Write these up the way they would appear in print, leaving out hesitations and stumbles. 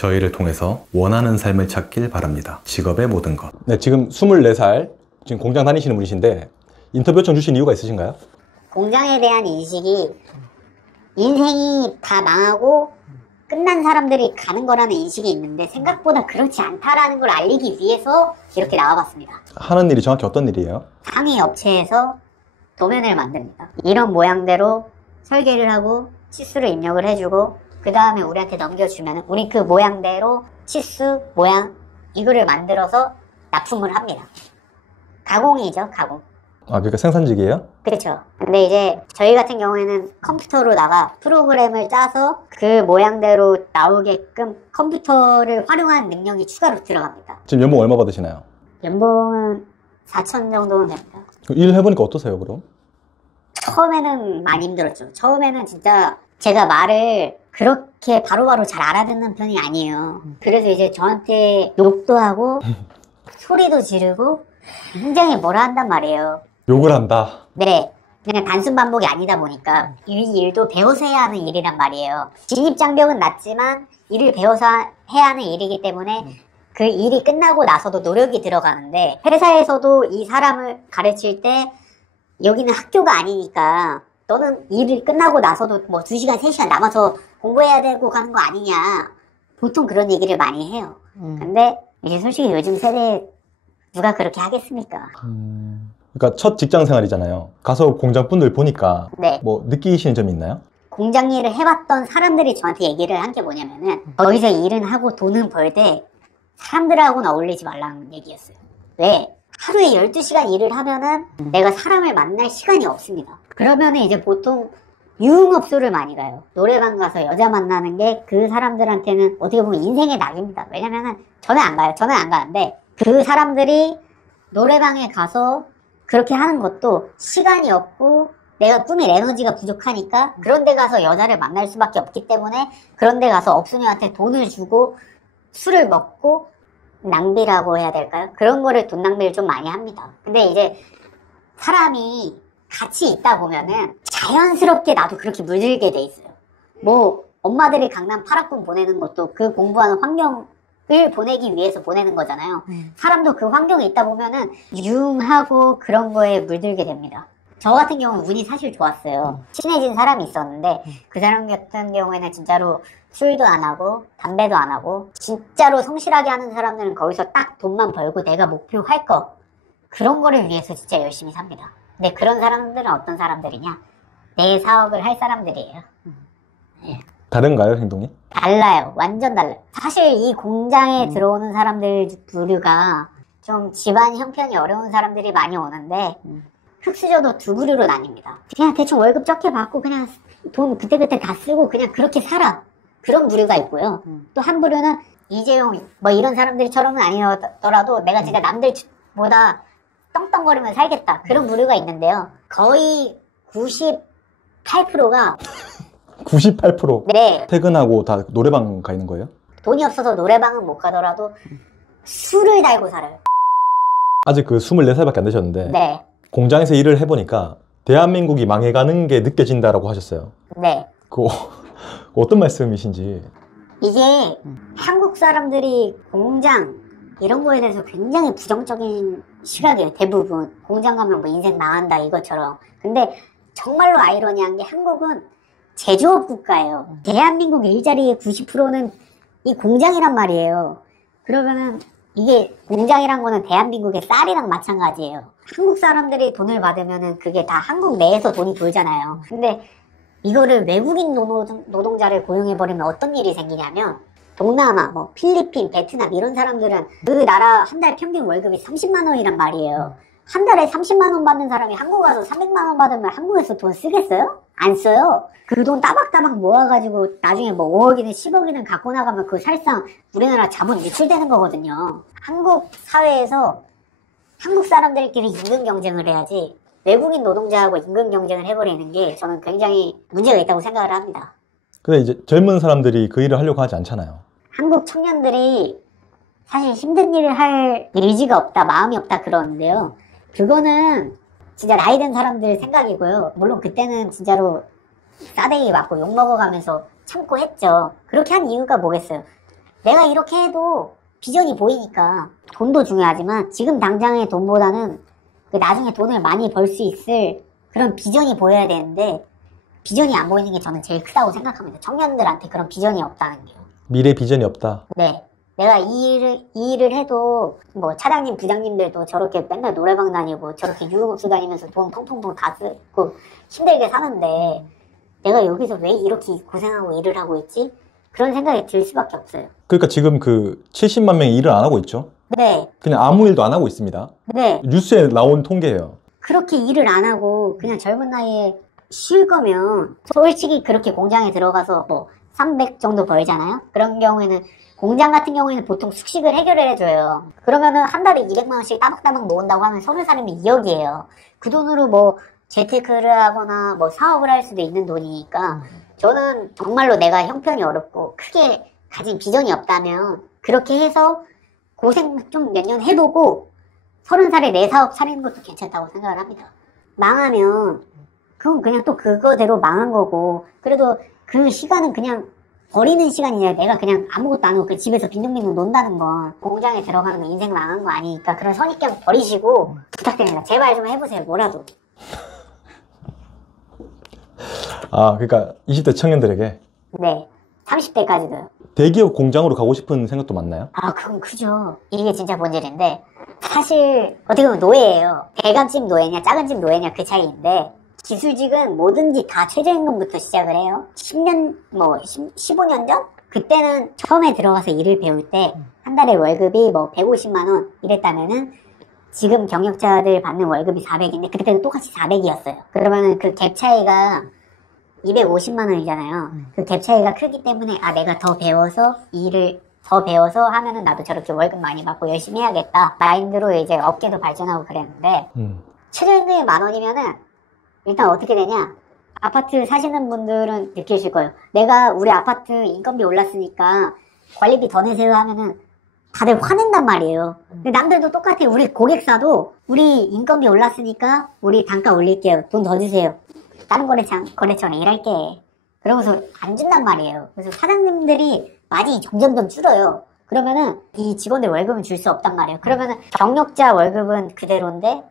저희를 통해서 원하는 삶을 찾길 바랍니다. 직업의 모든 것. 네, 지금 24살, 지금 공장 다니시는 분이신데 인터뷰 요청 주신 이유가 있으신가요? 공장에 대한 인식이 인생이 다 망하고 끝난 사람들이 가는 거라는 인식이 있는데 생각보다 그렇지 않다라는 걸 알리기 위해서 이렇게 나와봤습니다. 하는 일이 정확히 어떤 일이에요? 상위 업체에서 도면을 만듭니다. 이런 모양대로 설계를 하고 치수를 입력을 해주고 그 다음에 우리한테 넘겨주면 우리 그 모양대로 치수, 모양 이거를 만들어서 납품을 합니다. 가공이죠, 가공. 아, 그러니까 생산직이에요? 그렇죠. 근데 이제 저희 같은 경우에는 컴퓨터로다가 프로그램을 짜서 그 모양대로 나오게끔 컴퓨터를 활용한 능력이 추가로 들어갑니다. 지금 연봉 얼마 받으시나요? 연봉은 4천 정도는 됩니다. 일 해보니까 어떠세요, 그럼? 처음에는 많이 힘들었죠. 처음에는 진짜 제가 말을 그렇게 바로바로 잘 알아듣는 편이 아니에요. 그래서 이제 저한테 욕도 하고 소리도 지르고 굉장히 뭐라 한단 말이에요. 욕을 한다. 네. 그냥 단순 반복이 아니다 보니까 이 일도 배워서 해야 하는 일이란 말이에요. 진입장벽은 낮지만 일을 배워서 해야 하는 일이기 때문에 그 일이 끝나고 나서도 노력이 들어가는데 회사에서도 이 사람을 가르칠 때 여기는 학교가 아니니까 너는 일을 끝나고 나서도 뭐 2시간, 3시간 남아서 공부해야 되고 가는 거 아니냐. 보통 그런 얘기를 많이 해요. 근데 이제 솔직히 요즘 세대에 누가 그렇게 하겠습니까? 그러니까 첫 직장 생활이잖아요. 가서 공장 분들 보니까 네. 뭐 느끼시는 점이 있나요? 공장 일을 해봤던 사람들이 저한테 얘기를 한 게 뭐냐면은 거기서 일은 하고 돈은 벌되 사람들하고는 어울리지 말라는 얘기였어요. 왜? 하루에 12시간 일을 하면은 내가 사람을 만날 시간이 없습니다. 그러면은 이제 보통 유흥업소를 많이 가요. 노래방 가서 여자 만나는 게 그 사람들한테는 어떻게 보면 인생의 낙입니다. 왜냐면은 저는 안 가요. 저는 안 가는데 그 사람들이 노래방에 가서 그렇게 하는 것도 시간이 없고 내가 꾸밀 에너지가 부족하니까 그런 데 가서 여자를 만날 수밖에 없기 때문에 그런 데 가서 업소녀한테 돈을 주고 술을 먹고 낭비라고 해야 될까요? 그런 거를 돈 낭비를 좀 많이 합니다. 근데 이제 사람이 같이 있다 보면은 자연스럽게 나도 그렇게 물들게 돼 있어요. 뭐 엄마들이 강남 8학군 보내는 것도 그 공부하는 환경을 보내기 위해서 보내는 거잖아요. 사람도 그 환경에 있다 보면은 유흥하고 그런 거에 물들게 됩니다. 저 같은 경우는 운이 사실 좋았어요. 친해진 사람이 있었는데 그 사람 같은 경우에는 진짜로 술도 안 하고 담배도 안 하고 진짜로 성실하게 하는 사람들은 거기서 딱 돈만 벌고 내가 목표할 거 그런 거를 위해서 진짜 열심히 삽니다. 근데 그런 사람들은 어떤 사람들이냐? 내 사업을 할 사람들이에요. 네. 다른가요, 행동이? 달라요. 완전 달라요. 사실 이 공장에 들어오는 사람들 부류가 좀 집안 형편이 어려운 사람들이 많이 오는데 흑수저도 두 부류로 나뉩니다. 그냥 대충 월급 적게 받고 그냥 돈 그때그때 다 쓰고 그냥 그렇게 살아. 그런 부류가 있고요. 또 한 부류는 이재용 뭐 이런 사람들처럼은 아니더라도 내가 진짜 남들보다 떵떵거리면 살겠다. 그런 부류가 있는데요. 거의 98%가 98%? 네. 퇴근하고 다 노래방 가 있는 거예요? 돈이 없어서 노래방은 못 가더라도 술을 달고 살아요. 아직 그 24살밖에 안 되셨는데 네. 공장에서 일을 해보니까 대한민국이 망해가는 게 느껴진다라고 하셨어요. 네. 그거 어떤 말씀이신지. 이게 한국 사람들이 공장 이런 거에 대해서 굉장히 부정적인 시각이에요. 대부분 공장 가면 뭐 인생 망한다 이것처럼. 근데 정말로 아이러니한 게 한국은 제조업 국가예요. 대한민국 일자리의 90%는 이 공장이란 말이에요. 그러면은 이게 공장이란 거는 대한민국의 쌀이랑 마찬가지예요. 한국 사람들이 돈을 받으면은 그게 다 한국 내에서 돈이 돌잖아요. 근데 이거를 외국인 노동자를 고용해버리면 어떤 일이 생기냐면 동남아, 뭐 필리핀, 베트남 이런 사람들은 그 나라 한 달 평균 월급이 30만 원이란 말이에요. 한 달에 30만 원 받는 사람이 한국 와서 300만 원 받으면 한국에서 돈 쓰겠어요? 안 써요. 그 돈 따박따박 모아가지고 나중에 뭐 5억이든 10억이든 갖고 나가면 그거 사실상 우리나라 자본 유출되는 거거든요. 한국 사회에서 한국 사람들끼리 임금 경쟁을 해야지 외국인 노동자하고 임금 경쟁을 해버리는 게 저는 굉장히 문제가 있다고 생각을 합니다. 근데 이제 젊은 사람들이 그 일을 하려고 하지 않잖아요. 한국 청년들이 사실 힘든 일을 할 의지가 없다, 마음이 없다 그러는데요. 그거는 진짜 나이 든 사람들 생각이고요. 물론 그때는 진짜로 싸대기 맞고 욕먹어가면서 참고 했죠. 그렇게 한 이유가 뭐겠어요? 내가 이렇게 해도 비전이 보이니까 돈도 중요하지만 지금 당장의 돈보다는 그 나중에 돈을 많이 벌 수 있을 그런 비전이 보여야 되는데 비전이 안 보이는 게 저는 제일 크다고 생각합니다. 청년들한테 그런 비전이 없다는 게요. 미래 비전이 없다. 네. 내가 이 일을 해도 뭐 차장님, 부장님들도 저렇게 맨날 노래방 다니고 저렇게 유흥업소 다니면서 돈 통통통 다 쓰고 힘들게 사는데 내가 여기서 왜 이렇게 고생하고 일을 하고 있지? 그런 생각이 들 수밖에 없어요. 그러니까 지금 그 70만 명이 일을 안 하고 있죠. 네. 그냥 아무 일도 안 하고 있습니다. 네. 뉴스에 나온 통계예요. 그렇게 일을 안 하고 그냥 젊은 나이에 쉴 거면 솔직히 그렇게 공장에 들어가서 뭐 300 정도 벌잖아요. 그런 경우에는 공장 같은 경우에는 보통 숙식을 해결을 해줘요. 그러면은 한 달에 200만 원씩 따박따박 모은다고 하면 30살이면 2억이에요. 그 돈으로 뭐 재테크를 하거나 뭐 사업을 할 수도 있는 돈이니까 저는 정말로 내가 형편이 어렵고 크게 가진 비전이 없다면 그렇게 해서 고생 좀 몇 년 해보고 30살에 내 사업 차리는 것도 괜찮다고 생각을 합니다. 망하면 그건 그냥 또 그거대로 망한 거고 그래도 그 시간은 그냥 버리는 시간이냐. 내가 그냥 아무것도 안 하고 그 집에서 빈둥빈둥 논다는 건 공장에 들어가는 거 인생 망한 거 아니니까 그런 선입견 버리시고 부탁드립니다. 제발 좀 해보세요. 뭐라도. 아, 그러니까 20대 청년들에게 네. 30대까지도요. 대기업 공장으로 가고 싶은 생각도 많나요? 아, 그건 크죠. 이게 진짜 본질인데 사실 어떻게 보면 노예예요. 대감집 노예냐 작은 집 노예냐 그 차이인데 기술직은 뭐든지 다 최저임금부터 시작을 해요. 10년, 15년 전? 그때는 처음에 들어가서 일을 배울 때 한 달에 월급이 뭐 150만 원 이랬다면은 지금 경력자들 받는 월급이 400인데 그때는 똑같이 400이었어요. 그러면은 그 갭 차이가 250만 원이잖아요. 그 갭 차이가 크기 때문에 아 내가 더 배워서 일을 더 배워서 하면은 나도 저렇게 월급 많이 받고 열심히 해야겠다 마인드로 이제 업계도 발전하고 그랬는데 최저임금이 10,000원이면은 일단 어떻게 되냐? 아파트 사시는 분들은 느끼실 거예요. 내가 우리 아파트 인건비 올랐으니까 관리비 더 내세요 하면은 다들 화낸단 말이에요. 근데 남들도 똑같아. 우리 고객사도 우리 인건비 올랐으니까 우리 단가 올릴게요. 돈 더 주세요. 다른 거래처랑 일할게. 그러고서 안 준단 말이에요. 그래서 사장님들이 마진이 점점점 줄어요. 그러면은 이 직원들 월급은 줄 수 없단 말이에요. 그러면은 경력자 월급은 그대로인데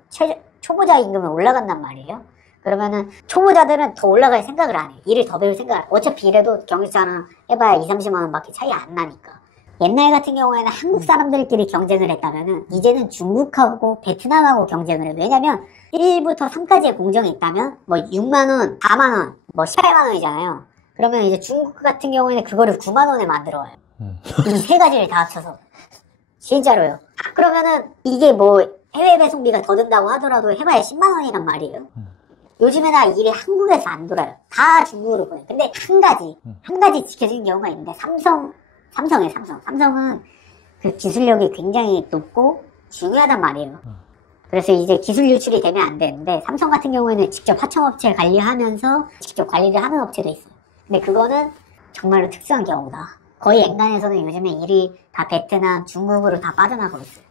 초보자 임금은 올라간단 말이에요. 그러면은 초보자들은 더 올라갈 생각을 안 해. 일을 더 배울 생각을. 어차피 이래도 경력자랑 해봐야 2-30만 원밖에 차이 안 나니까. 옛날 같은 경우에는 한국 사람들끼리 경쟁을 했다면은 이제는 중국하고 베트남하고 경쟁을 해요. 왜냐면 1부터 3까지의 공정이 있다면 뭐 6만 원, 4만 원, 뭐 18만 원이잖아요. 그러면 이제 중국 같은 경우에는 그거를 9만 원에 만들어요. 이 세 가지를 다 합쳐서. 진짜로요. 그러면은 이게 뭐 해외 배송비가 더 든다고 하더라도 해봐야 10만 원이란 말이에요. 요즘에는 일이 한국에서 안 돌아요. 다 중국으로 보내요. 근데 한 가지 지켜지는 경우가 있는데 삼성이에요. 삼성은 그 기술력이 굉장히 높고 중요하단 말이에요. 그래서 이제 기술 유출이 되면 안 되는데 삼성 같은 경우에는 직접 하청업체 관리하면서 직접 관리를 하는 업체도 있어요. 근데 그거는 정말로 특수한 경우다. 거의 엔간에서는 요즘에 일이 다 베트남, 중국으로 다 빠져나가고 있어요.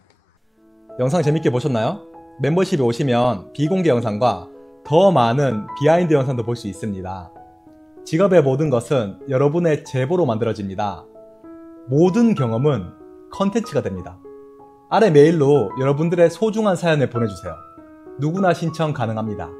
영상 재밌게 보셨나요? 멤버십에 오시면 비공개 영상과 더 많은 비하인드 영상도 볼 수 있습니다. 직업의 모든 것은 여러분의 제보로 만들어집니다. 모든 경험은 컨텐츠가 됩니다. 아래 메일로 여러분들의 소중한 사연을 보내주세요. 누구나 신청 가능합니다.